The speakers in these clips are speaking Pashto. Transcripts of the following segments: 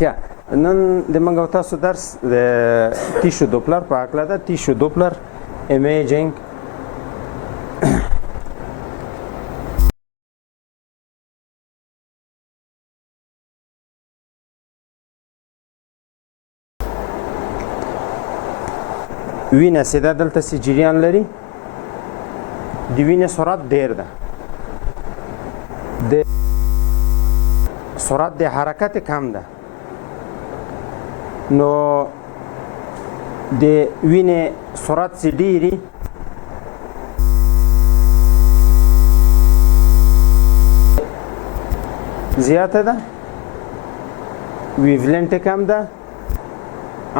یا نن د موږ او تاسو درس د تیشو دوپلر په هکله ده. تیشو دوپلر امیجینګ وینه سیده دلته سي جریان لري، د وینې سرعت ډیر ده، د سرعت د حرکت کم ده، نو د وینې سرعت چې ډیري زیاته ده، ویولنټ کم ده،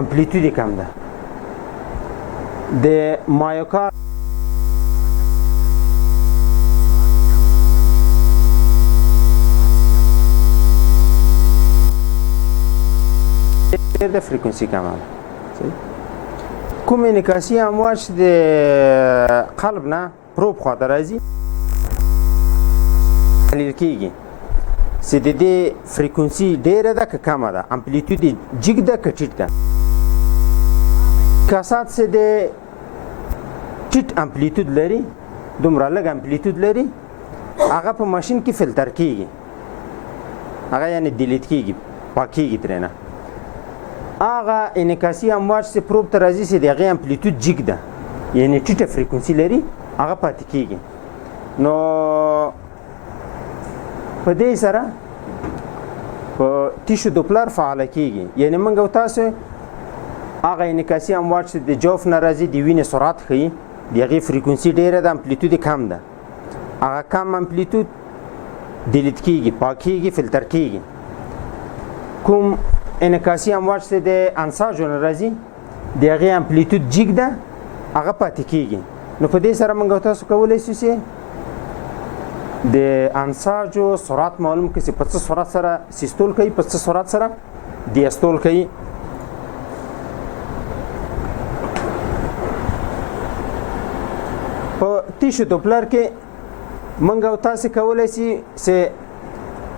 امپلیتود کم ده. د مایوکارد د فریکونسي کمه ده. کوم انعکاسي امواج د قلب نه پروب خواته راځي تحلیل کیږي چې د دې فریکونسي ډیره ده که کمه ده، امپلیتود جګ ده که ټیټ ده. انعکاسات چې د ټیټ امپلیتود لري، دومره لږ امپلیتود لري، هغه په ماشین کې فلتر کیږي، هغه یعنی ډیلیټ کیږي، پاکیږي ترېنه. هغه انعکاسي امواج چې پروب ته راځي چې د هغې امپلیتود جګ ده، یعنی ټیټه فریکونسي لري، هغه پاتې کیږي. نو په دې سره په تیشو دوپلر فعاله کیږي، یعنی موږ او تاسو هغه انعکاسي امواج چې د جوف نه راځي د وینې سرعت ښیي، د هغې فریکونسي ډیره ده، امپلیتود کم ده، هغه کم امپلیتود ډیلیټ کیږي، پاکیږي، فلتر کیږي. کوم انعکاسي امواج چې د انساجو نه راځي د هغې امپلیتود جګ ده، هغه پاتې کیږي. نو په دې سره موږ او تاسو کولی شو چې د انساجو سرعت معلوم کړي چې په څه سرعت سره سیستول کوي، په څه سرعت سره دیستول کوي. په تیشو دوپلر کې موږ او تاسو کولی شي چې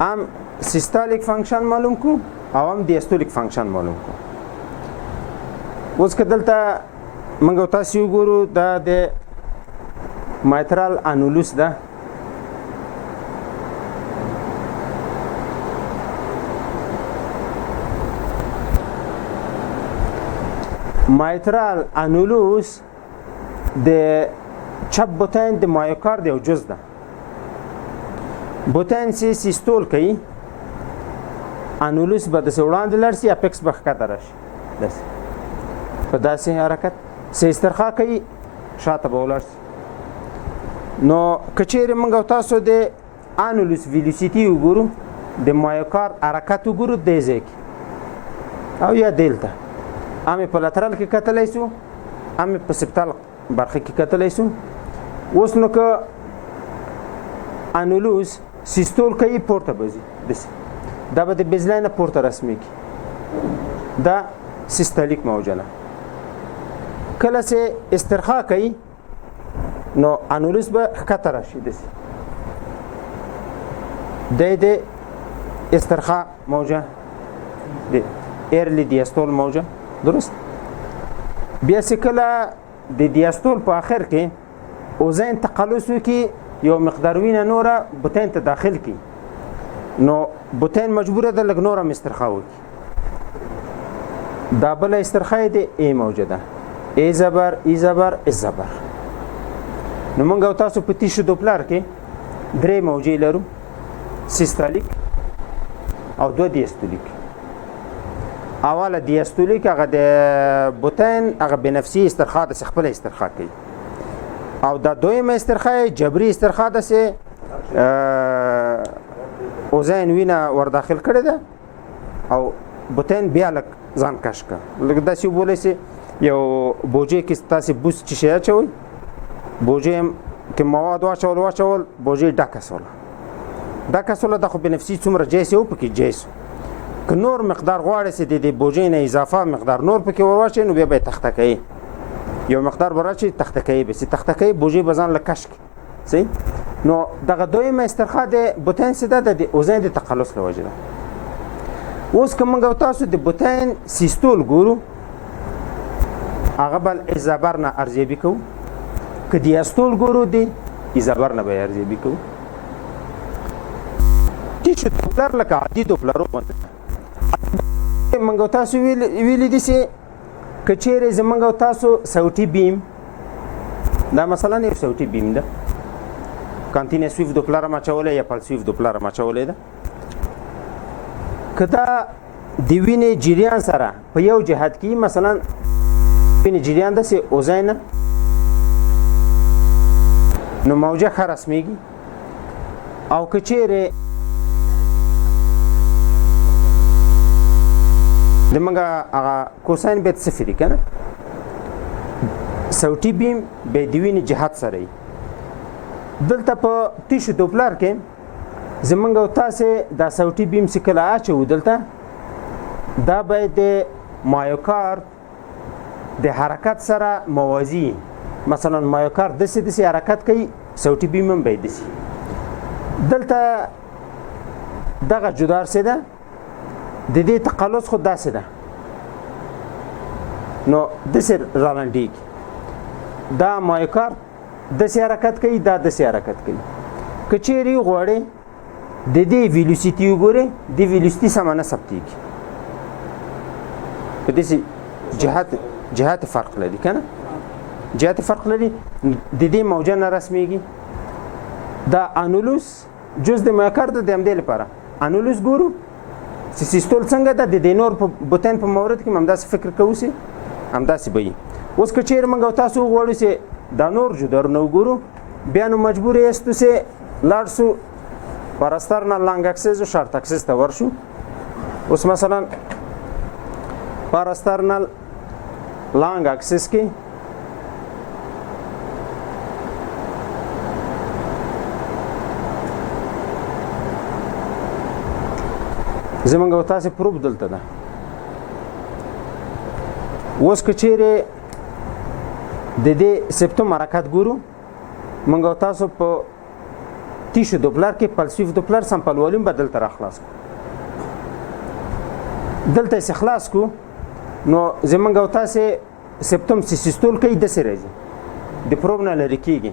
هم سیستالیک فنکشن معلوم کړو او هم دیستولیک فنکشن معلوم کړو. اوس که دلته موږ او تاسو وګورو دا د مایترال انولوس ده. مایترال انولوس د چپ بوتین د مایوکارد یو جز ده. بوتین چې سیستول کوي، انولوس به داسې وړاندې لاړ شي، اپکس به ښکته راشي، داسې په داسې حرکت چې استرخا کوي، شاته به ولاړ شي. نو که چیرې موږ او تاسو د انولوس ویلوسیټي وګورو، د مایوکارد حرکت وګورو دې ځای کې او یا دلته هم په لاترال کې کتلی شو، هم په سپټال برخه کې کتلی شو. اوس نو که انولوس سیستول کوي، پورته به ځي، داسې دا به د بیزلاین نه پورته رسمیږي، دا سیستالیک موجه ده. کله چې استرخا کوي نو انولوس به ښکته راشي، داسې دی د استرخا موجه، د ایرلی دیستول موجه، درست. بیا چې کله د دیستول په آخر کې اوزین تقلص وکړي، یو مقدار وینه نوره بوتین ته داخل کړي، نو بوتین مجبوره ده لږ نور هم استرخا وکړي. دا بله استرخا یې د ای موجه ده، ای زبر، ای زبر، اس زبر. نو موږ او تاسو په تیشو دوپلر کې درې موجې لرو، سیستالیک او دوه دیستولیک. اوله دیستولیک هغه د بوتین هغه بنفسي استرخا ده، چې خپله استرخا کوي، او دا دویمه استرخا جبري استرخا ده چې اوزین وینه ورداخل کړې ده او بوتین بیا لږ ځان کش کړه. لږ داسې وبولی چې یو بوجې کې تاسې بوس چې شی اچوئ، بوجې کې مواد واچول، بوجې ډکه سوله، دا خو بنفسي څومره جیس یې وپکې جیس. که نور مقدار غواړئ چې د دې بوجې نه اضافه مقدار نور پکې ورواچئ، نو بیا به یې تخته کوي، یو مقدار به راچئ، تخته کوي به چې تخته کوي، بوجې به ځان لږ کش کړي. صحیح. نو دغه دویمه استرخا د بوتین چې ده د اوزین د تقلص له وجې ده. اوس که موږ او تاسو د بوتین سیستول ګورو هغه بل ایزابر نه ارزیابي کوو که دیاستول ګورو د ایزابر نه به ارزیابي کوو ټیشو دوپلر لکه عادي دوپلرو غوندې موږ او تاسو ویلي دي چې که چیرې زموږ او تاسو صوتي بیم دا مثلا یو صوتي بیم ده کانتینه سویف دوپلر هم اچولی یا پلسویف دوپلر هم اچولی ده که دا د وینې جریان سره په یو جهت کې مثلا وینې جریان داسې اوځی نه نو موجه ښه رسمیږي او که چیرې د موږ هغه کوساین باید صفر وي که نه صوتي بیم به د وینې جهت سره وي دلته په تیشو دوپلر کې زمونږ او تاسې دا صوتي بیم چې کله اچوو دلته دا باید د مایوکارد د حرکت سره موازي مثلا مایوکارد داسې حرکت کوي صوتي بیم هم باید داسې دلته دغه جدار څه ده د دې تقلص خو داسې ده نو داسې رالنډېږي دا مایوکارد داسې حرکت کوي دا داسې حرکت کوي که چیرې غواړې د دې ویلوسیټي وګورئ د ویلوسیټي سمه نه ثبتېږي په داسې جهات فرق لري که نه جهات فرق لري د دې موجه نه رسمیږي دا انولوس جز د مایوکارد د همدې لپاره انولوس ګورو چې سیستول څنګه ده د دې نور په بوتین په مورد کې همداسې فکر کوو چې همداسې به وي اوس که چیرې موږ او تاسو وغواړو چې دا نور جدارونه وګورو بیا نو مجبور یاستو چې لاړ شو پرستر نه لانګ اکسس او شارټ اکسس ته ورشو اوس مثلا پرستر نه لانګ اکسس کې زمونږ او تاسې پروب دلته ده اوس که چیرې د دې سپتم حرکت ګورو موږ او تاسو په تیشو دوپلر کې پلسویف دوپلر سمپل والیم به دلته را خلاص کو دلته یې خلاص کو نو زمونږ او تاسې سپتم سیستول کوي داسې راځي د پروب نه لرې کېږي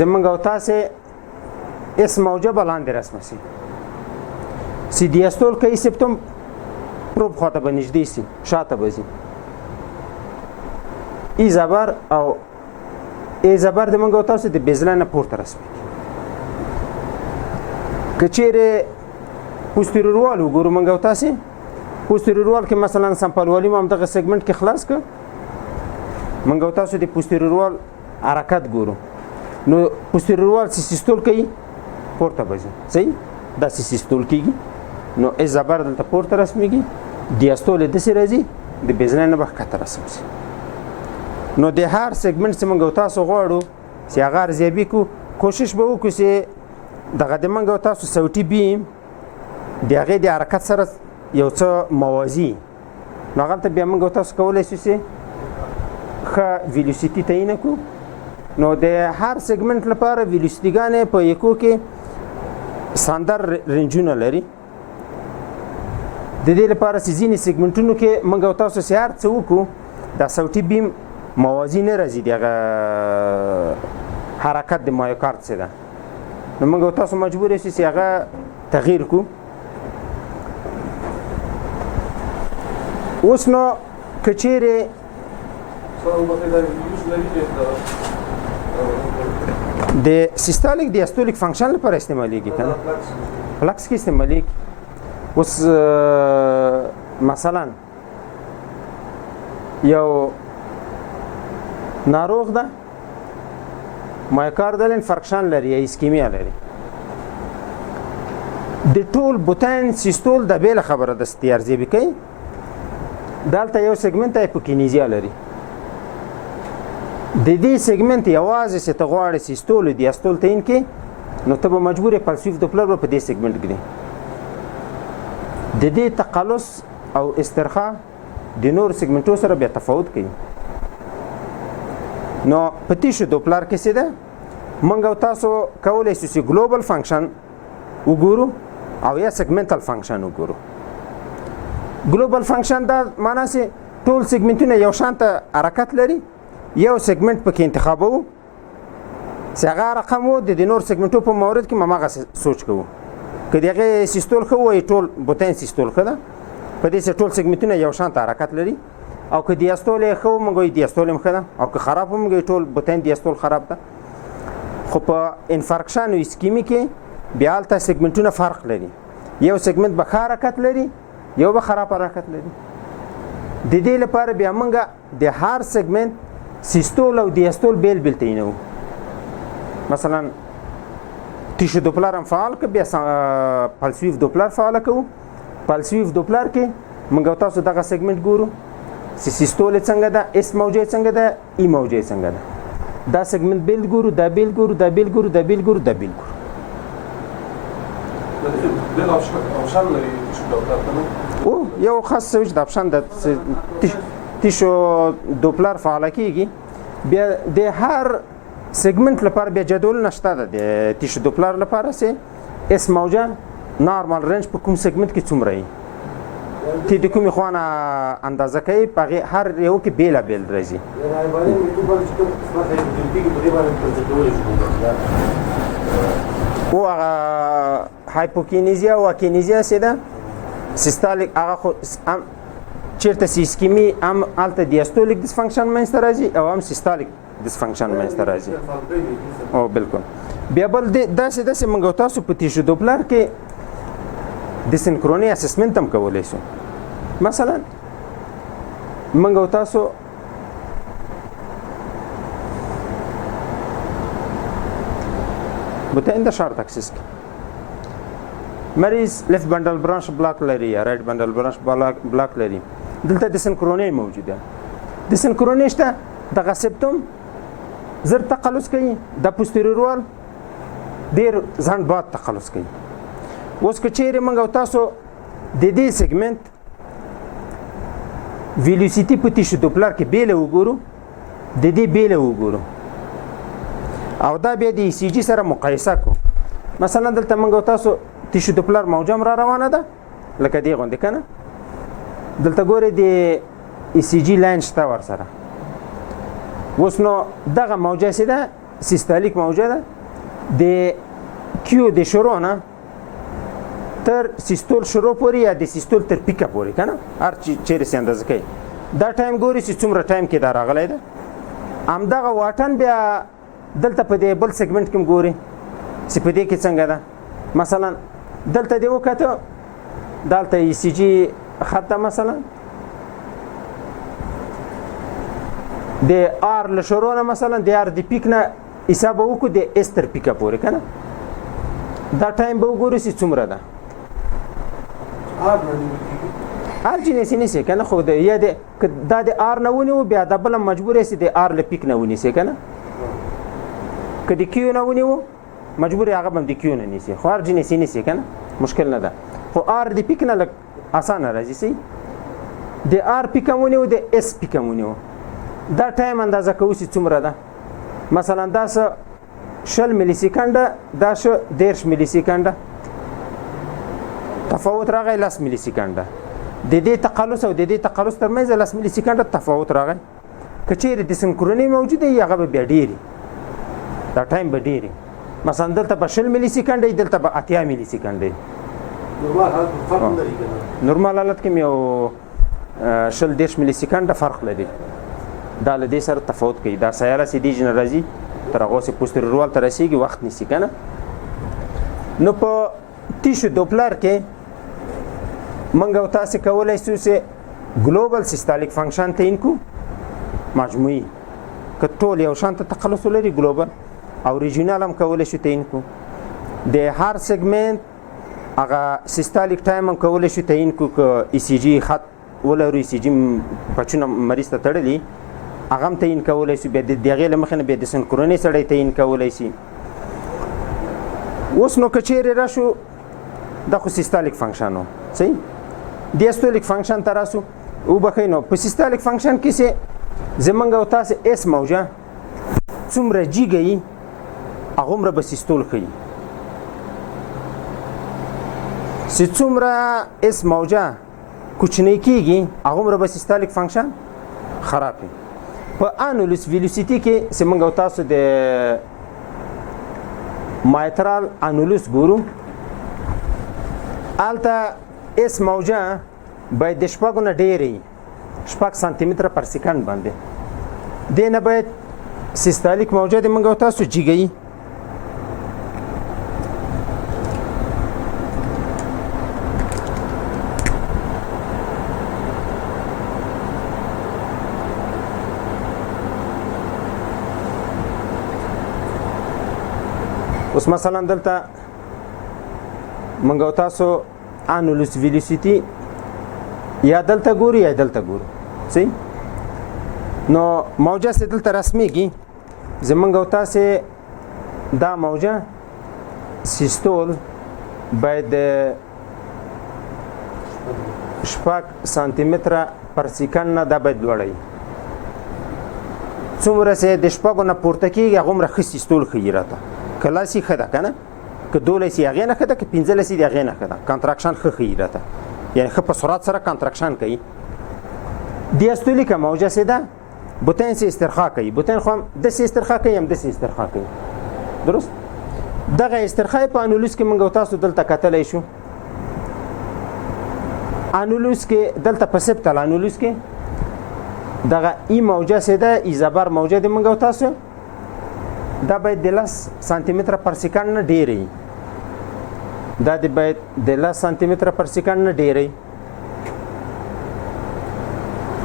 زمونږ او تاسې اس موجه به لاندې رسمه سي سی دیاستول کوي سپتم پروب خواته به نږدې سي شاته به ځي ای زبر او ای زبر د موږ او تاسو د بیزلاین نه پورته رسمي که چیرې پوستیرور وال وګورو موږ او تاسې پوستیرور وال کې مثلا سمپل والیم هم دغه سیګمنټ کې خلاص کړ موږ او تاسو د پوستیرور وال حرکت ګورو نو پوستیرور وال سیستول کوي پورته به ځي صحیح داسې سیستول کېږي نو ای زبر دلته پورته رسمیږي دیاستول یې داسې راځي د بیزلاین نه به ښکته رسم شي نو د هر سیګمنټ چې موږ او تاسو غواړو چې هغه ارزیابي کړو کوشش به وکړو چې دغه د موږ او تاسو صوتي بیم د هغې د حرکت سره یو څه موازي نو هغلته بیا موږ او تاسو کولی شو چې ښه ویلوسیټي تعین کړو نو د هر سیګمنټ لپاره ویلوسیټیګانې په یکو کې ساندر رنجونه لري د دې لپاره چې ځینې سیګمنټونو کې موږ او تاسو چې هر څه وکړو دا صوتي بیم موازي نه راځي دغه حرکت د مایوکارد څه ده نو موږ او تاسو مجبور یاست چې هغه تغییر کړو اوس نو که چیرې د سیستالیک دیاستولیک فنکشن لپاره استعمالیږي که نه فلکس کې استعمالیږي اوس مثلا یو ناروغ ده مایوکاردل انفارکشن لري یا اسکیمیا لري د ټول بوتین سیستول د بیله خبره ده چې ارزیابي کوي دلته یو سیګمنټ هایپوکینیزیا لري د دې سیګمنټ یوازې چې ته غواړې سیستول او دیاستول تعین کړې نو ته به مجبور یې پلسویف دوپلر به په دې سیګمنټ ږدې د دې تقلص او استرخاء د نور سیګمنټو سره بیا تفاوت کوي نو په تیشو دوپلر کې څه ده موږ او تاسو کولی شو چې ګلوبل فنکشن وګورو او یا سیګمنټل فنکشن وګورو ګلوبل فنکشن دا معنا سي ټول سیګمنټونه یو شانته حرکت لري یو سیګمنټ پکې انتخابو چې هغه رقم وو د نور سیګمنټو په مورد کې مماغه سوچ کوو که دغه سیستول خو وي ټول بوتین سیستول خده په دې ټول سیګمنټونه یو شانته حرکت لري او که دیاستول خو موږ دیاستول هم خده او که خراب هم موږ ټول بوتین دیاستول خراب ده خو په انفارکشن او اسکیمی کې بیا الته سیګمنټونه فرق لري یو سیګمنټ به حرکت لري یو به خراب حرکت لري د دې لپاره بیا موږ د هر سیګمنټ سیستول او دیاستول بیل بیل تعینو مثلا تیشو دوپلر هم فعال که بیا پلسویف دوپلر فعال کوو پلسویف دوپلر کې موږ تاسو دغه سیګمنټ ګورو سیستول څنګه ده اس موجه څنګه ده ای موجه څنګه ده دا سیګمنټ بیل ګورو دا بیل ګورو دا بیل ګورو دا بیل ګورو دا بیل ګورو او یو خاص سویچ د اپشن د تیشو دوپلر فعال کیږي بیا د هر سیګمنټ لپاره بیا جدول نشته ده د تیشو دوپلر لپاره سي اس موجه نارمال رنج په کوم سیګمنټ کې څومره وي تی د کومې خوانه اندازه کوي په هر یو کې بیل بیل راځي او هغه هایپوکینیزیا او اکینیزیا څه ده سیستالیک هغه خو چیرته سیسکیمی هم الته دیاستولیک ډیسفنکشن منځته راځي او هم سیستالیک ډیسفنکشن منځته راځي او بالکل بیا بل داسې موږ تاسو په تیشو دوپلر کې د سنکروني اسسمنت هم کولای شو مثلا موږ تاسو بوتین د شارت اکسس کې مریض لیفت بندل برانش بلاک لري یا رائټ بندل برانش بلاک لري دلته د سنکروني موجوده د سنکروني شته دغه سپټوم زر تقلص کوي د پوستیرور ډیر ځان باد تقلص کوي اوس که چیرې موږ تاسو د دې سیګمنټ ویلوسیټي په تیشو دوپلر کې بیل وګورو د دې بیل وګورو او دا بیا د ای سی جی سره مقایسه کو مثلا دلته موږ تاسو تیشو دوپلر موجه را روانه ده لکه دی غوندې کنه دلته ګوري د ای سی جی لاین شته ور سره اوس نو دغه موجه سي ده سیستالیک موجه ده د کیو د شروع نه تر سیستول شروع پورې یا د سیستول تر پیکا پورې کنه هر چیرې سي اندازه کوي دا ټایم ګوري چې څومره ټایم کې دا راغلی ده همدغه واټن بیا دلته په دې بل سیګمنټ کې ګوري چې په دې کې څنګه ده مثلا دلته دی وکړه دلته ای سی جی خط مثلا د آر له شروع نه مثلا د آر د پیک نه حساب وکړو د اس تر پیکا پورې کنه دا ټایم به وګورو چې څومره ده آر جنسي نشي کنه خو د یا د دا د آر نه ونیو بیا د بل مجبور سي د آر له پیک نه ونیسي کنه کدی کیو نه ونیو مجبور هغه هم د کیو نه نیسي خو آر جنسي نشي کنه مشکل نه ده خو آر د پیک نه لک اسانه راځي سي د آر پیک ونیو د اس پیک ونیو دا ټایم اندازه کوو چې څومره ده مثلا دا 60 ملي سکند دا 10 ملي سکند تفاوت راغی 10 ملي سکند د دې تقلص او د دې تقلص ترمنځ 10 ملي سکند تفاوت راغی کچېره د سنکروني موجوده یا هغه بیا ډیری دا ټایم به ډیری مثلا دلته به 60 ملي سکند دلته به 80 ملي سکند نورمال حالت کې یو 10 ملي سکند فرق لري دا له دې سره تفاوت کوي دا سیاره سي دي جنرالي تر هغه سي پوستیرور تر رسیږي وخت نسی کنه نو په تیشو دوپلر کې منګو تاسو کولای شئ چې ګلوبل سیستالیک فنکشن تعین کو مجموعي کټول یو شانته تقلص لري ګلوبل او ریجنال هم کولای شئ تعین کو د هر سیګمنټ هغه سیستالیک ټایم هم کولای شئ تعین کو ای سی جی خط ولري ای سی جی پچونه مریض ته تړلی هغه هم تعین کولای شي بیا د دغه لمخنه بیا د سنکروني سره تعین کولای شي اوس نو کچېره راشو د خو سیستالیک فنکشن نو صحیح دیاستولیک فنکشن تراسو او بخینو په سیستالیک فنکشن کې سه زمونږ او تاسو اس موجه څومره جیږي هغه عمره به سیستول کوي چې څومره اس موجه کوچنی کیږي هغومره به سیستالیک فنکشن خراب وي. په انولس ویلوسیټي کې چې موږ او تاسو د مایترال انولس ګورو هلته اس موجه باید د شپږو نه ډېرې 6 سانتي متره پر سکند باندې دې نه باید سیستالیک موجه د موږ او تاسو جګوي. اوس مثلا دلته موږ او تاسو انولس ویلوسیټي یا دلته ګورو یا دلته ګورو صحیح. نو موجه چې دلته رسمیږي زموږ او تاسې دا موجه سیستول باید 6 سانتي متره پر سکند نه دا باید لوړی. څومره چې د شپږو نه پورته کېږي هغومره ښه سیستول ښیي راته. که لاسي ښه ده که نه، که 12 هغې نه ښه ده، که 15 د هغې نه ښه ده. کانتراکشن ښه ښیي راته، یعنې ښه په سرعت سره کانتراکشن کوي. دیاستولیکه موجه چې ده بوتین سي استرخاء کوي. بوتین خو هم داسې استرخاء کوي هم داسې استرخاء کوي. درست؟ دغه استرخاء په انولوس کې موږ او تاسو دلته کتلی شو. انولوس کې دلته په سبتل انولوس کې دغه ای موجه چې ده ایزابر موجه د موږ او تاسو دا باید د 10 سانتي متره پر سکند نه ډېرې. دا د باید د 10 سانتي متره پر سکند نه ډېرې.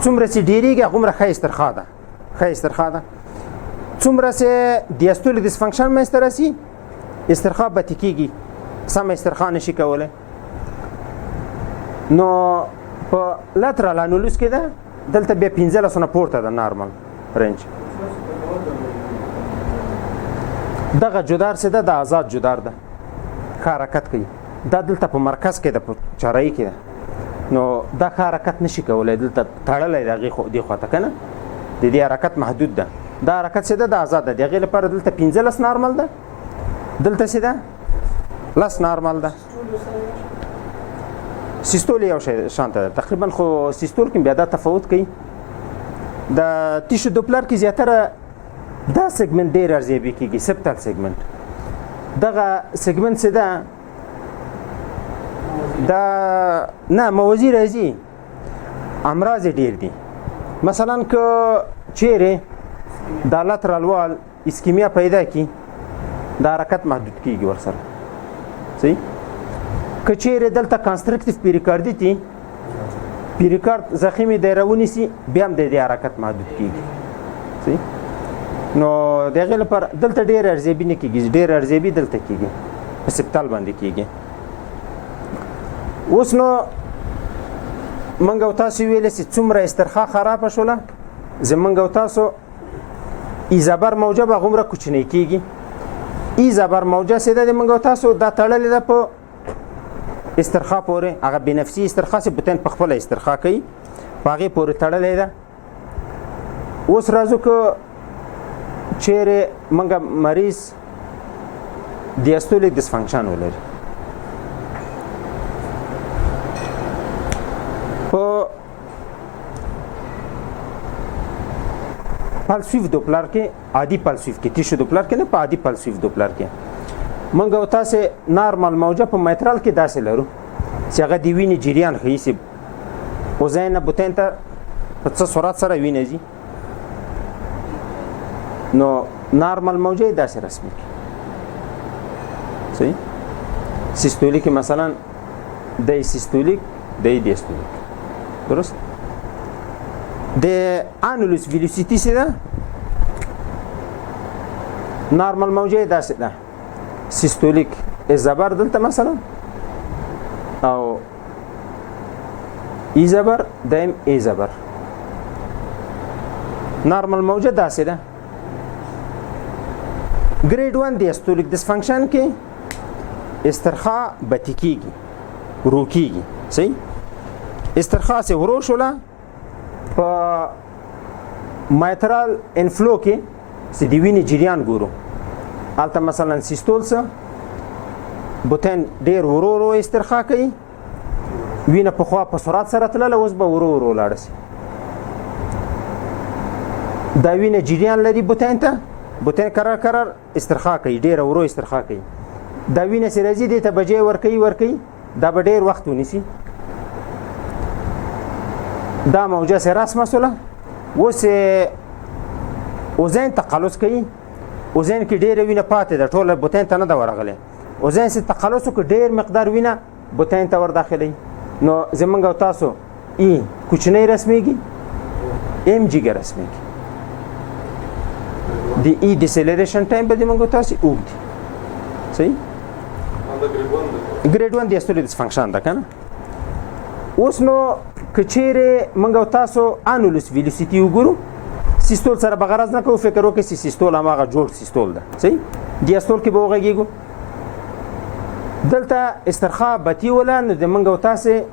څومره چې ډېرېږي هغومره ښه استرخاء ده. ښه استرخاء ده. څومره چې دیاستولیک ډسفنکشن منځته راسي استرخاء بتې کېږي، سمه استرخاء نشي کولی. نو په لاترال انولوس کې ده دلته بیا 15 نه پورته ده نارمل رینج. دغه جدار چې ده د آزاد جدار ده، ښه حرکت کوي. دا دلته په مرکز کې ده، په چارایي کې ده. نو دا ښه حرکت نشي کولی، دلته تړلی د هغې دې خواته که نه، د دې حرکت محدود ده. دا حرکت چې ده د آزاد ده، د هغې لپاره دلته 15 نارمل ده، دلته چې ده 10 نارمل ده. سیستول یو شانته ده تقریبا، خو سیستول کې بیا دا تفاوت کوي. د تیشو دوپلر کې زیاتره دا سیګمنټ ډېر ارزیابي کېږي، سبتل سیګمنټ. دغه سیګمنټ چې ده دا نه موازي راځي، امراض ډېر دي. مثلا که چیرې د لاترال وال اسکیمیا پیدا کړي دا حرکت محدود کېږي ورسره صحیح. که چیرې دلته کانسترکټیو پیریکاردیتي پیریکارد زخمي دایره ونیسي بیا هم د دې حرکت محدود کېږي صحیح. نو د هغې لپاره دلته ډېر ارزیابي نه کېږي، ډېر ارزیابي دلته کېږي، په سپتال باندې کېږي. اوس نو موږ او تاسو ویلې چې څومره استرخاء خرابه شوله، زموږ او تاسو ایزابر موجه به هغومره کوچنی کېږي. ایزابر موجه چې ده د موږ او تاسو دا تړلې ده په استرخاء پورې، هغه بنفسي استرخاء چې بوتین په خپله استرخاء کوي په هغې پورې تړلې ده. اوس راځو که چیرې موږ مریض دیاستولیک ډسفنکشن ولري، په پلسویف دوپلر کې، عادي پلسویف کې، تیشو دوپلر کې نه، په عادي پلسویف دوپلر کې موږ او تاسې نارمل موجه په میترال کې داسې لرو چې هغه د وینې جریان ښیي چې اوزای نه بوتین ته په څه سرعت سره وینه ځي. نو نارمل موجه یې داسې رسمي کړي صحیح. سیستولیک مثلا دی سیستولیک دی دیاستولیک. درست؟ د انولوس ویلوسیټي چې ده نارمل موجه یې داسې ده، سیستولیک ایزابر دلته مثلا او ایزابر دیم ایزابر. نارمل موجه داسې ده. ګریډ 1 دیاستولیک ډسفنکشن کې استرخاء بتې کېږي، ورو کېږي صحیح. استرخاء چې ورو شوله په مایترال انفلو کې چې د وینې جریان ګورو، هلته مثلا سیستول څه بوتین ډېر ورو ورو استرخاء کوي، وینه په خوا په سرعت سره تلله، اوس به ورو ورو لاړه شي. دا وینه جریان لري بوتین ته، بوتین کرار استرخاء کوي، ډېره ورو استرخاء کوي. دا وینه چې راځي دې ته بجې ورکوي، دا به ډېر وخت ونیسي. دا موجه سې رسمه شوله. اوس اوزین تقلص کوي، اوزین کې ډېره وینه پاتې ده، ټوله بوتین ته نه ده ورغلی. اوزین چې تقلص وکړي ډېر مقدار وینه بوتین ته ور داخلوي. نو زمونږ او تاسو ای کوچنی رسمیږي، ام جیګه رسمیږي. د ای ډیسیلریشن ټایم به زمونږ او تاسو اوږد دي. صحیح؟ ګریډ 1 دیاستولیک ډسفنکشن ده که نه؟ اوس نو که چیرې موږ او تاسو انولس ویلوسیټي وګورو، سیستول سره به غرض نه کوو، فکر وکړئ چې سیستول هماغه جوړ سیستول ده. صحیح؟ دیاستول کې به وغږېږو. دلته استرخاء بطي وله، نو د موږ او تاسې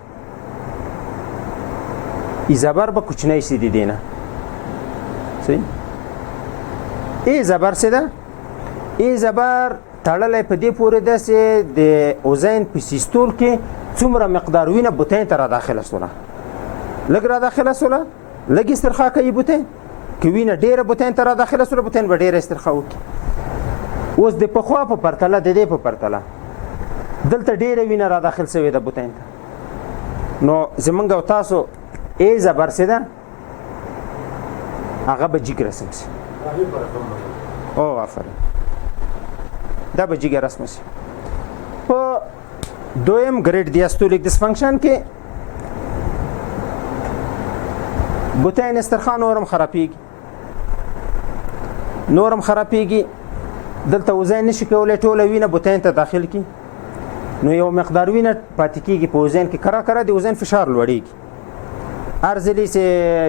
ایزبر به کوچنی شي د دې نه. صحیح؟ ای زبر څه ده؟ ای زبر تړلی په دې پورې ده چې د اوزین په سیستول کې څومره مقدار وینه بوتین ته را داخله شوله. لږ را داخله شوله، لږ استرخاء کوي بوتین. که وینه ډېره بوتین ته را داخله شوله، بوتین به ډېره استرخاء وکړي. اوس د پخوا په پرتله، د دې په پرتله دلته ډېره وینه را داخل شوې ده بوتین ته. نو زمونږ او تاسو ای زبر څه ده؟ هغه به جګ رسم شي. او آفرین، دا به جګ رسم شي. په دویم ګریډ دیاستولیک ډسفنکشن کې بوتین استرخاء نورم خرابېږي. دلته وزن نشي کولی ټوله وینه بوتین ته داخل کړي، نو یو مقدار وینه پاتې کېږي په وزن کې. کرا د وزن فشار لوړېږي. هر ځلې چې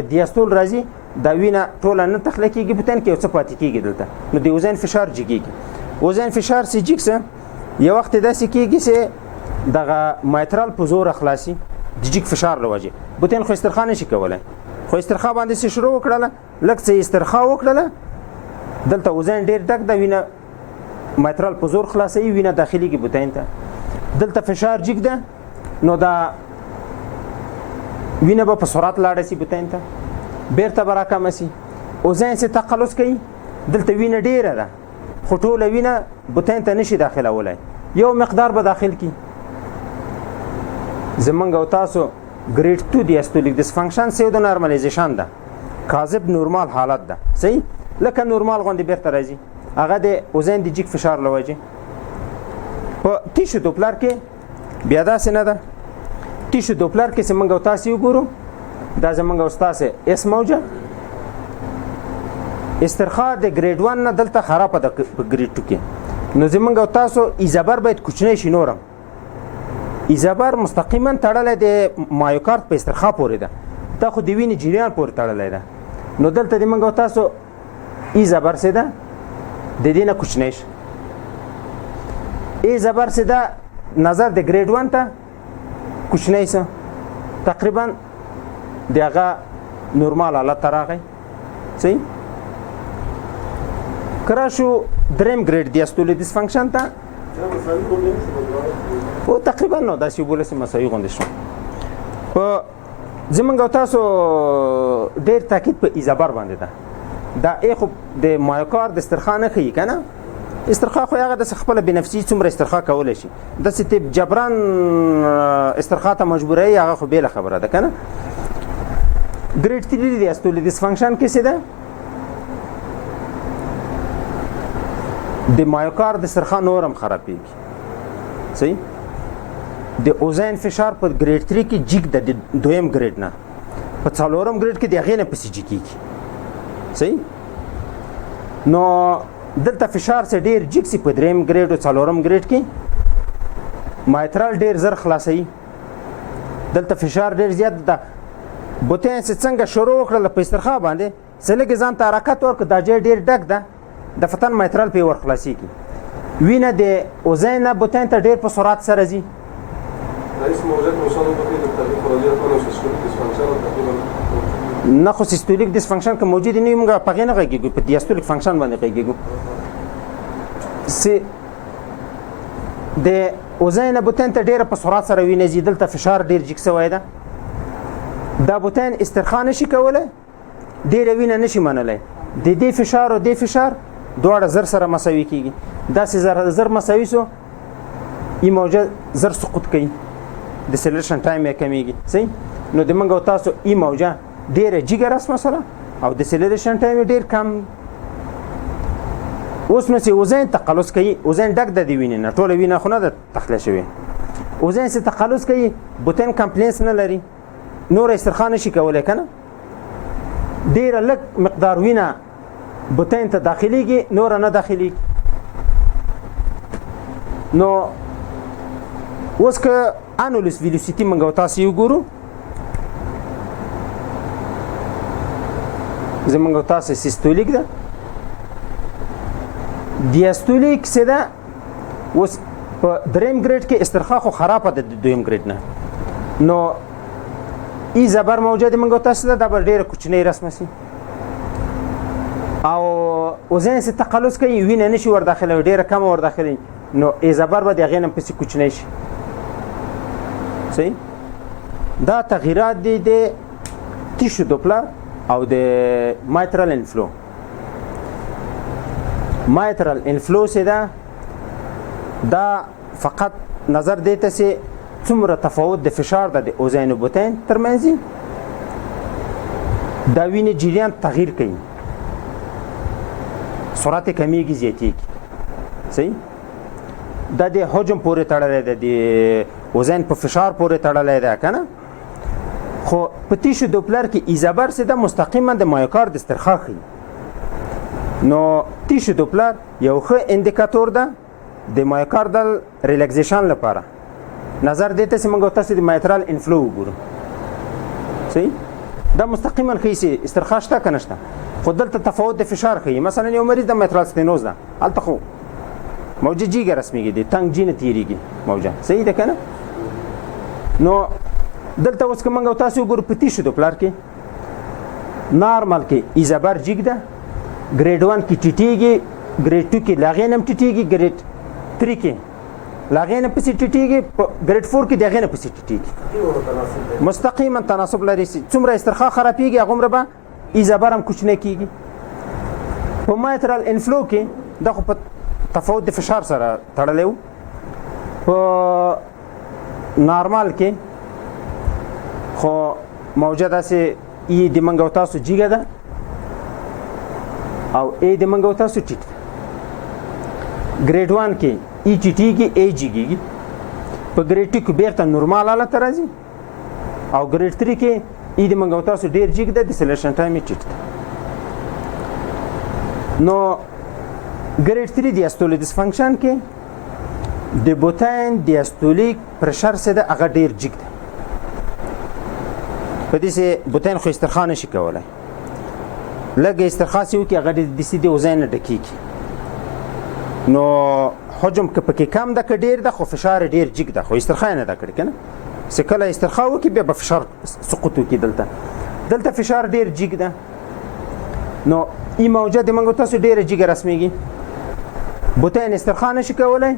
دیاستول راځي، دا وینه ټوله نه تخلیه کېږي بوتین کې، یو څه پاتې کېږي دلته، نو د وزن فشار جګېږي. وزن فشار چې جګ شه، یو وخت داسې کېږي چې دغه مایترال په زوره خلاصي د جګ فشار له وجې. بوتین خو استرخاء نشي کولی، خو استرخاء باندې چې شروع وکړله، لږ څه استرخاء وکړله، دلته وزن ډېر ډک ده، وینه مایترال په زور خلاصوي، وینه داخليږي بوتین ته. دلته فشار جګ ده، نو دا وینه به په سرعت لاړه شي بوتین ته، بیرته به راکمه شي. وزن چې تقلص کوي، دلته وینه ډېره ده، خو ټوله وینه بوتین ته نشي داخلولی، یو مقدار به داخل کی. زمونږ او تاسو ګریډ 2 دیاستولیک ډسفنکشن سیودو نارمالیزیشن ده، کاذب نورمال حالت ده. صحیح؟ لکه نورمال غوندې بیرته راځي، هغه د وزن د جګ فشار له وجې. په ټیشو دوپلر کې بیا داسې نه ده. ټیشو دوپلر کې چې موږ او تاسو وګورو، دا زمونږ او تاسو اس موجه استرخاء د ګریډ 1 نه دلته خرابه ده په ګریډ 2 کې. نو زمونږ او تاسو ایزابر باید کوچنی شي. نورم ایزابر مستقیما تړلی د مایوکارد په استرخاء پورې ده، دا خو د وینې جریان پورې تړلی ده. نو دلته د موږ او تاسو ایزابر څه ده؟ د دې نه کوچنی شي. ایزابر څه ده؟ نظر د ګریډ 1 ته کوچنی شه، تقریبا د هغه نورمال حالت ته راغی. صحیح؟ کرا شو دریم ګریډ دیاستولیک ډسفنکشن ته، او تقریبا نو داسې وبولسې مساوي غوندې شو. په زمونږ او تاسو ډېر تاکید په ایزابر باندې ده. دا ای خو د مایوکارد استرخاء نه ښیي که نه؟ استرخاء خو هغه داسې خپله بنفسي څومره استرخاء کولی شي، داسې طب جبران استرخاء ته مجبوروي، هغه خو بېله خبره ده که نه؟ ګریډ 3 دیاستولیک ډسفنکشن کې څه ده؟ د مایوکارد استرخاء نورم خرابېږي. صحیح؟ د اوزین فشار په ګریډ 3 کې جګ ده، د دویم ګریډ نه. په څلورم ګریډ کې د هغې نه پسې جګېږي. صحیح؟ نو دلته فشار څه ډېر جګ سي په دریم ګریډ او څلورم ګریډ کې، مایترال ډېر زر خلاصوي، دلته فشار ډېر زیات ده. بوتین چې څنګه شروع وکړله په استرخاء باندې، څه لږې ځان ته حرکت ورکړه، دا ځای ډېر ډک ده، د فتن مایترال پې ور خلاصېږي. وینه د اوزین نه بوتین ته ډېر په سرعت سره ځي. نه خو سیستولیک ډسفنکشن که موجود نه وي، موږ په هغې نه غږېږو، په دیاستولیک فنکشن باندې غږېږو. د اوزین بوتین ته ډیره په سرعت سره وینه ځي، دلته فشار ډیر جګ شوی ده. دا بوتین استرخاء نشي کولی، ډیره وینه نشي منلی. د دې فشار او دې فشار دواړه زر سره مساوي کیږي. داسې زر مساوي سو ای موجه زر سقوط کوي، ډیسلیریشن ټایم یې کمیږي. صحیح؟ نو د موږ او تاسو ای موجه ډیره جګه رسمه سره او ډیسلیریشن ټایم ډیر کم. اوس نو چې اوزین تقلص کوي، اوزین ډک د دې وینې نه، ټوله وینه خو نه ده تخلیه شوې. اوزین چې تقلص کوي بوتین کمپلینس نه لري، نور استرخاء نشي کولی که نه. ډیره لږ مقدار وینه بوتین ته داخلیږي، نوره نه داخلیږي. نو اوس که انولس ویلوسیټي موږ او تاسو یې وګورو، زموږ او تاسو سیستولیک ده، دیاستولیک څه ده. اوس په دریم ګریډ کې استرخاء خو خرابه ده د دویم ګریډ نه. نو ای زبر موجه د موږ او تاسو ده، دا به ډېره کوچنۍ رسمه سي. او اوزین چې تقلص کوي وینه نشي ور داخله، ډېره کمه ور داخلي، نو ای زبر به د هغې نه پسې کوچنی شي. صحیح؟ دا تغییرات دي د تیشو دوپلر او د مایترال انفلو. مایترال انفلو چې ده، دا فقط نظر دی ته چې څومره تفاوت د فشار ده د اوزین او بوتین ترمنځ، دا وینې جریان تغییر کوي، سرعت یې کمیږي زیاتیږي. صحیح؟ دا د حجم پورې تړلی ده، د اوزین په فشار پورې تړلی ده که نه. خو په تیشو دوپلر کې ایزابر چې ده مستقیما د مایوکارد استرخاء ښیي. نو تیشو دوپلر یو ښه اندیکاتور ده د مایوکاردل ریلیکزیشن لپاره. نظر دی ته چې موږ تاسو د مایترال انفلو وګورو. صحیح؟ دا مستقیما ښیي چې استرخاء شته که نشته، خو دلته تفاوت د فشار ښیي. مثلا یو مریض د مایترال ستینوز ده، هلته خو موجه جیګه رسمیږي، د تنګ جي نه تېرېږي موجه. صحیح ده که نه؟ نو دلته اوس که موږ او تاسو وګورو په تیشو دوپلر کې نارمل کې ایزابر جیګ ده، ګریډ 1 کې ټیټېږي، ګریډ 2 کې له هغې نه هم ټیټېږي، ګریډ 3 کې له هغې نه پسې ټیټېږي، په ګریډ 4 کې د هغې نه پسې ټیټېږي. مستقیما تناسب لري. څومره استرخاء خرابېږي هغومره به ایزابر هم کوچنی کېږي. په مایترال انفلو کې دا خو په تفاوت د فشار سره تړلی و. په نارمال کې خو موجه داسې ای د موږ او تاسو جیګه ده او ای د موږ او تاسو ټیټ ده. ګریډ 1 کې ای ټیټېږي، ای جیګېږي. په ګریډ 2 کې بېرته نورمال حالت ته راځي او ګریډ 3 کې ای د موږ او تاسو ډېر جیګ ده، ډیسلیریشن ټایم یې ټیټ ده. نو ګریډ 3 دیاستولیک ډسفنکشن کې د بوتین دیاستولیک پرشر څه ده، هغه ډېر جیګ ده. په دې چې بوتین خو استرخاء نشي کولی، لږ استرخاء چې وکړي هغه داسې د اوزین نه ډکېږي. نو حجم که پکې کم ده که ډېر ده، خو فشار یې ډېر جیګ ده، خو استرخاء یې نه ده کړې که نه. چې کله استرخاء وکړي بیا به فشار سقوط وکړي. دلته فشار ډېر جیګ ده. نو ای موجه د موږ تاسو ډېره جیګه رسمیږي. بوتین استرخاء نشي کولی،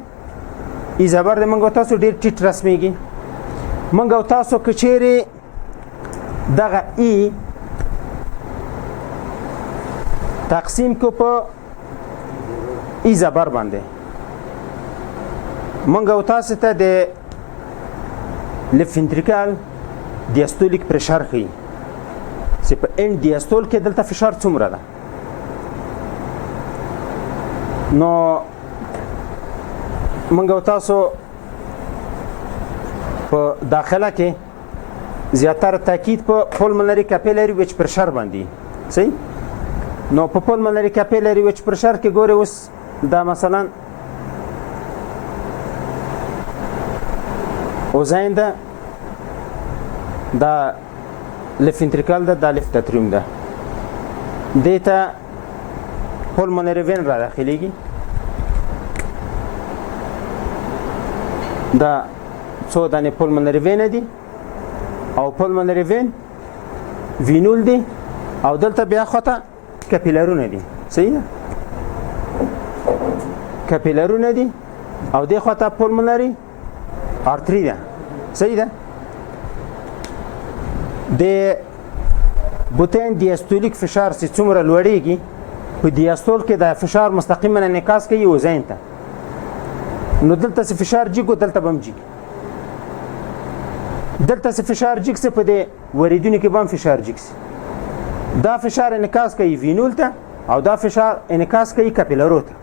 ای زبر د موږ تاسو ډېر ټیټ رسمیږي. موږ او تاسو که چیرې دغه ای تقسیم کو په ای زبر باندې، موږ او تاسو ته د لیفت ventricle دیاستولیک پرشر ښیي چې په انډ دیاستول کې دلته فشار څومره ده. نو موږ او تاسو په داخله کې زیاتره تاکید په پولمنري کاپیلري ویچ پرشر باندې. صحیح؟ نو په پولمنري کاپیلري ویچ پرشر کې ګورئ اوس دا مثلا اوزین ده، دا لیفت ventricle ده، دا لیفت اتریوم ده. دې ته پولمنري وین را داخلیږي. دا څو دانې پولمنري وینه دي او پولمنري وین وینول دي او دلته بیا خواته کاپیلرونه دي. صحیح ده؟ کاپیلرونه دي او دې خواته پولمنري آرتری ده صحیح ده د بوتین دیاستولیک فشار چې څومره لوړیږي په دیاستول کې د فشار مستقیما انعکاس کوي وزین ته نو دلته چې فشار جګو دلته به هم جګ دلته چې فشار جګ سي په دې وریدونکو کې به هم فشار جګ سي دا فشار انعکاس کوي وینول ته او دا فشار انعکاس کوي کاپیلارو ته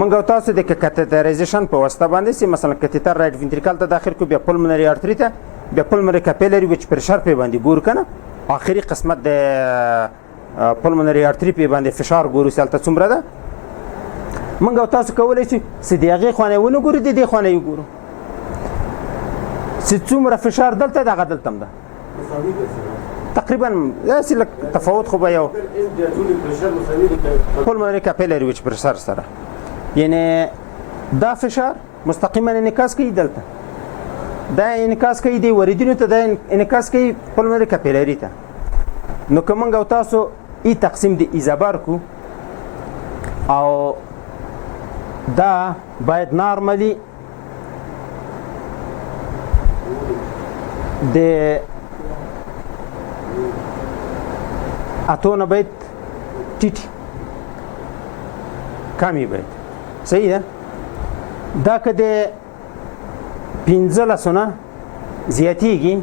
موږ تاسو د کاتیترایزیشن په واسطه باندې چې مثلا کاتیتر رایټ وینټریکل ته داخل کو بیا پلمونری آرتری ته بیا پلمونری کاپیلری وچ پرشر په باندې ګور کنه اخري قسمت د پلمونری آرتری په باندې فشار ګورو سالته څومره ده موږ تاسو کولای شئ چې دغه خانه ونه ګورو د دې خانه یو ګورو چې څومره فشار دلته دغه دلته ده تقریبا داسې لک تفاوت خو به یو پلمونری کاپیلری وچ پرشر سره یعنی دا فشار مستقیما انعکاس کوي دلته دا انعکاس کوي د وریدونو ته دا انعکاس کوي پلمونری کاپیلری ته نو که موږ او تاسو ای تقسیم د ایزابار کو او دا باید نارملی د اتونه باید ټیټ کمی باید صحیح ده دا که د 15 نه زیاتیږي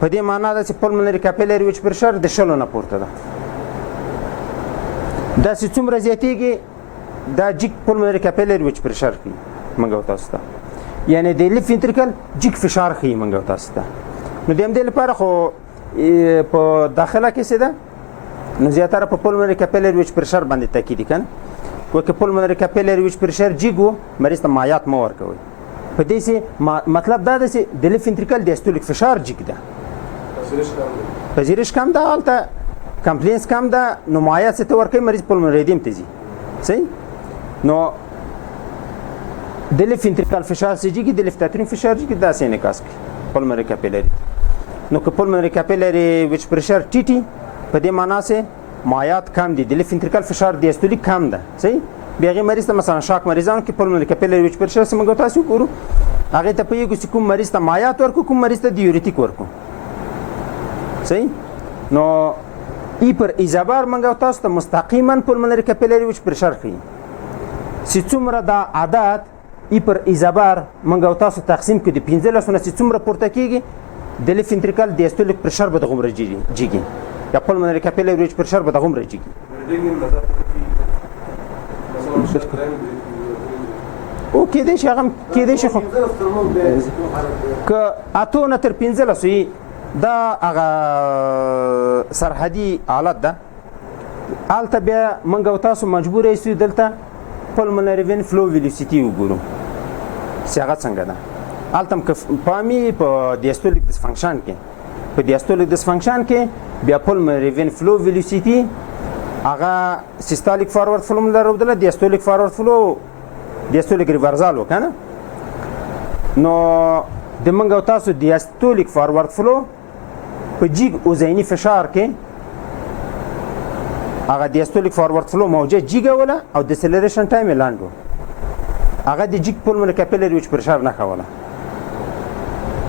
په دې معنا ده چې پلمونری کاپیلری وچ پرشر د 20 نه پورته ده دا چې څومره زیاتیږي دا جګ پلمونری کاپیلری وچ پرشر کوي موږ تاسو ته یعنی د لیف وینټریکل جګ فشار کوي موږ تاسو ته نو د دې لپاره خو په داخله کې څه ده نو زیاتره په پلمونری کاپیلری وچ پرشر باندې تاکید کنه وکه پلمونری کاپیلری وچ پرشر جګو مریض ته مایات مو ورکوي په دې سي مطلب دا ده چې د لیف وینټریکل دیاستولیک فشار جګ ده پذیرش کم ده حالته کمپلینس کم ده نو مایات څه ورکوي مریض پلمونری ایدیم ته ځي صحیح نو د لیف وینټریکل فشار چې جګ د لیف تاترین فشار جګ دا سي انعکاس کوي پلمونری کاپیلری نو که پلمونری کاپیلری وچ پرشر ټیټي په دې معنا سه مایات کم دي د لیف وینټریکل فشار دیاستولیک کم ده صحیح بیاغه مریض ته مثلا شاک مریضانو کې پلمونری کاپیلری وچ پرشر سمګو تاسو ګورو هغه ته پیګو چې کوم مریض ته مایات ورکو کوم مریض ته دیوريټیک ورکو صحیح نو ای پر ایزابار منګو تاسو ته مستقیما پلمونری کاپیلری وچ پرشر کوي چې څومره دا عادت ای پر ایزابار منګو تاسو تقسیم کړي د 15 نه چې څومره پورته کیږي د لیف وینټریکل دیاستولیک پرشر به دغه جیږي یا پلمونری کاپیلری وچ پرشر به دغه جیږي او کې دې شغم کې دې شخو ک اتو نه تر 15 دا هغه سرحدي حالت ده الته بیا منګو تاسو مجبور یې دلته پلمونری وین فلو ویلوسيټي وګورو څنګه څنګه ده التم ک پامي په دیاستولیک ډسفنکشن کې په دیاستولیک ډسفنکشن کې بیا پلمونری وین فلو ویلوسيټي هغه سیستولیک فارورډ فلو لرودله دیاستولیک فارورډ فلو دیاستولیک ریورسال وکنه نو د منګو تاسو دیاستولیک فارورډ فلو په جګ اوزینی فشار کې هغه دیاستولیک فارورډ فلو موجه جګه ولا او ډیسلریشن ټایم لاندو هغه د جګ پلمونری کاپیلری وچ پرشر نه خوله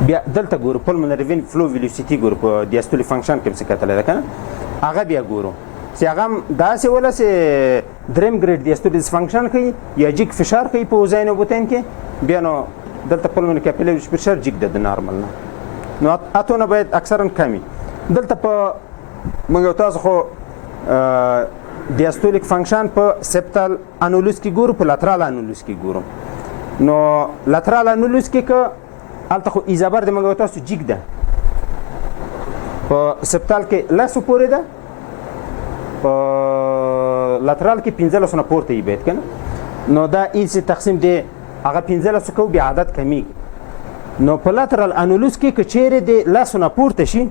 بیا دلته ګورو پلمونری وین فلو ویلوسيټي ګورو په دیاستولیک فنکشن کې څه کتل ده کنه هغه بیا ګورو چې هغه داسې ولا چې دریم ګریډ دیاستولیک فنکشن کوي یا جګ فشار کوي په وزین او بوتین کې بیا نو دلته پلمونری کاپیلری وچ پرشر جګ ده نارمل نه نو اتونه باید اکثرا کمی دلته په موږ تاسو خو دیاستولیک فنکشن په سپټل انولوس کې ګورو په لاترال انولوس کې ګورو نو لاترال انولوس کې که الته خو ایزابر د موږ تاسو جګ ده په سپټل کې لاسو پورې ده په لاترال کې 15 نه پورته یې بیت کنه نو دا ایس تقسیم دی هغه 15 کو بیا عدد کمی نو په لاترال انولوس کې که چیرې د لاسو نه پورته شي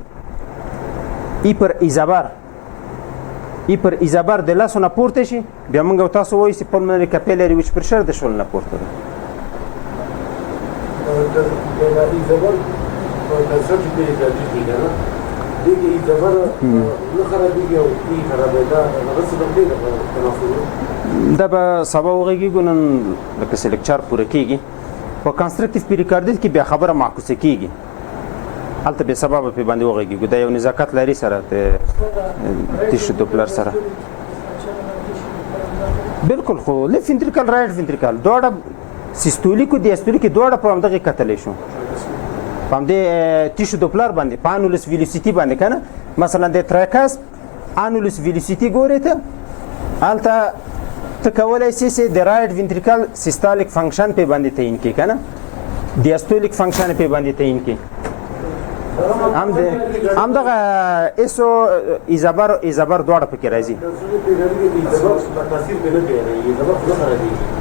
ای پر ایزابر د لاسو نه پورته شي بیا موږ تاسو وایي چې پلمونری کاپیلری وچ پرشر د شول نه پورته ده دا به سبا وغږیږو نن لکه چې لیکچر پوره کیږي په کنسترکټیو پیریکاردیت کې بیا خبره معکوسه کیږي هلته بې سببه پې باندې وغږېږو دا یو نزاکت لري سره تیشو دوپلر سره بالکل خو لیفت ventricle رایټ ventricle دواړه سیستولیک او دیاستولیک دواړه په همدغې کتلی شو په همدې تیشو دوپلر باندې په انولس ویلوسیټي باندې که نه مثلا د تراکاس انولس ویلوسیټي ګورې ته هلته ته کولی سې چې د رایټ ventricle سیستالیک فنکشن پې باندې تعین کړې که نه دیاستولیک فنکشن پې باندې تعین کړې همدغه ایسو ایزابر دواړه پکې راځي